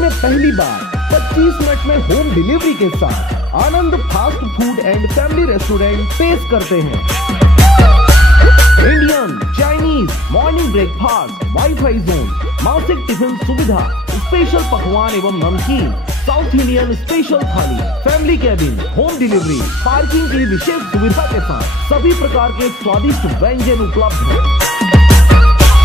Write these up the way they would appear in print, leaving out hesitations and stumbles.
में पहली बार 25 मिनट में होम डिलीवरी के साथ Anand fast food and family restaurant पेश करते हैं। Indian, Chinese, morning breakfast, wifi zone, मासिक टिफिन सुविधा, स्पेशल पकवान एवं नमकीन, south Indian special thali, family cabin, home delivery, parking की विशेष सुविधा के साथ सभी प्रकार के स्वादिष्ट व्यंजन उपलब्ध हैं।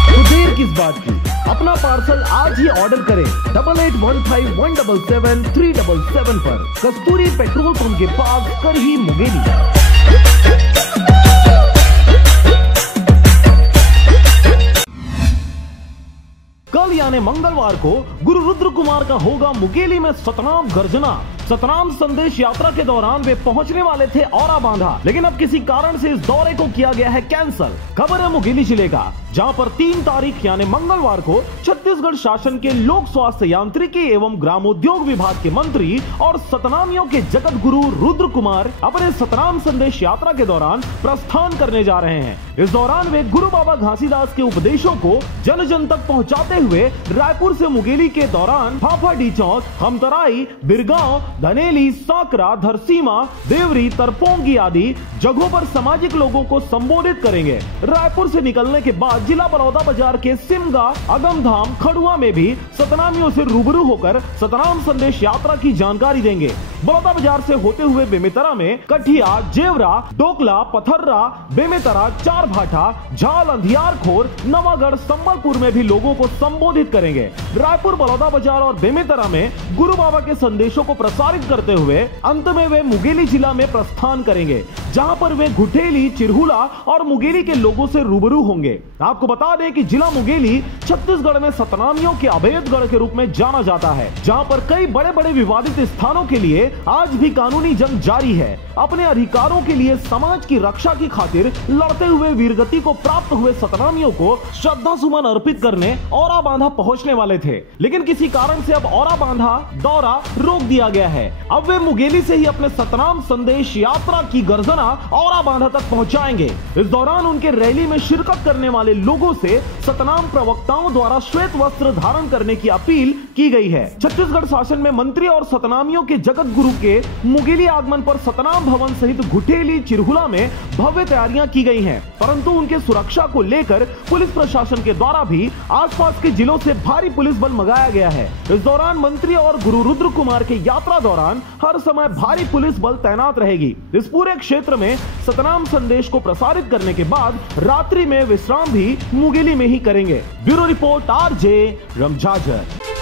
तो देर किस बात की, अपना पार्सल आज ही ऑर्डर करें 8815177377 पर, कस्तूरी पेट्रोल पंप के पास, करही मुंगेली। कल यानी मंगलवार को गुरु रुद्र कुमार का होगा मुंगेली में सतनाम गर्जना। सतनाम संदेश यात्रा के दौरान वे पहुंचने वाले थे औरा बांधा, लेकिन अब किसी कारण से इस दौरे को किया गया है कैंसिल। खबर है मुंगेली जिले का, जहां पर 3 तारीख यानी मंगलवार को छत्तीसगढ़ शासन के लोक स्वास्थ्य यांत्रिकी एवं ग्रामोद्योग विभाग के मंत्री और सतनामियों के जगत गुरु रुद्र कुमार अपने सतनाम संदेश यात्रा के दौरान प्रस्थान करने जा रहे हैं। इस दौरान वे गुरु बाबा घासीदास के उपदेशों को जन जन तक पहुंचाते हुए रायपुर से मुंगेली के दौरान फाफाडी चौक, हमतराई, बिरगांव, धनेली, साकरा, धरसीमा, देवरी, तरपोंगी आदि जगहों पर सामाजिक लोगों को संबोधित करेंगे। रायपुर से निकलने के बाद जिला बलौदा बाजार के सिमगा, अगमधाम, खड़ुआ में भी सतनामियों से रूबरू होकर सतनाम संदेश यात्रा की जानकारी देंगे। बलौदा बाजार से होते हुए बेमेतरा में कठिया, जेवरा, डोकला, पथर्रा, बेमेतरा, चार भाटा, झाल, अंधियारखोर, नवागढ़, संबलपुर में भी लोगों को संबोधित करेंगे। रायपुर, बलौदा बाजार और बेमेतरा में गुरु बाबा के संदेशों को प्रसारित करते हुए अंत में वे मुंगेली जिला में प्रस्थान करेंगे, जहां पर वे घुटेली, चिरहुला और मुंगेली के लोगों से रूबरू होंगे। आपको बता दें कि जिला मुंगेली छत्तीसगढ़ में सतनामियों के अभेदगढ़ के रूप में जाना जाता है, जहां पर कई बड़े बड़े विवादित स्थानों के लिए आज भी कानूनी जंग जारी है। अपने अधिकारों के लिए समाज की रक्षा की खातिर लड़ते हुए वीरगति को प्राप्त हुए सतनामियों को श्रद्धा सुमन अर्पित करने औरा बांधा पहुंचने वाले थे, लेकिन किसी कारण से अब औरा बांधा दौरा रोक दिया गया है। अब वे मुंगेली से ही अपने सतनाम संदेश यात्रा की गर्जना औरा बांधा तक पहुंचाएंगे। इस दौरान उनके रैली में शिरकत करने वाले लोगों से सतनाम प्रवक्ताओं द्वारा श्वेत वस्त्र धारण करने की अपील की गई है। छत्तीसगढ़ शासन में मंत्री और सतनामियों के जगत गुरु के मुंगेली आगमन पर सतनाम भवन सहित घुटेली, चिरहुला में भव्य तैयारियां की गई हैं, परंतु उनके सुरक्षा को लेकर पुलिस प्रशासन के द्वारा भी आसपास के जिलों से भारी पुलिस बल मंगाया गया है। इस दौरान मंत्री और गुरु रुद्र कुमार के यात्रा दौरान हर समय भारी पुलिस बल तैनात रहेगी। इस पूरे क्षेत्र में सतनाम संदेश को प्रसारित करने के बाद रात्रि में विश्राम भी मुंगेली में ही करेंगे। Bureau report, RJ रमजाजर।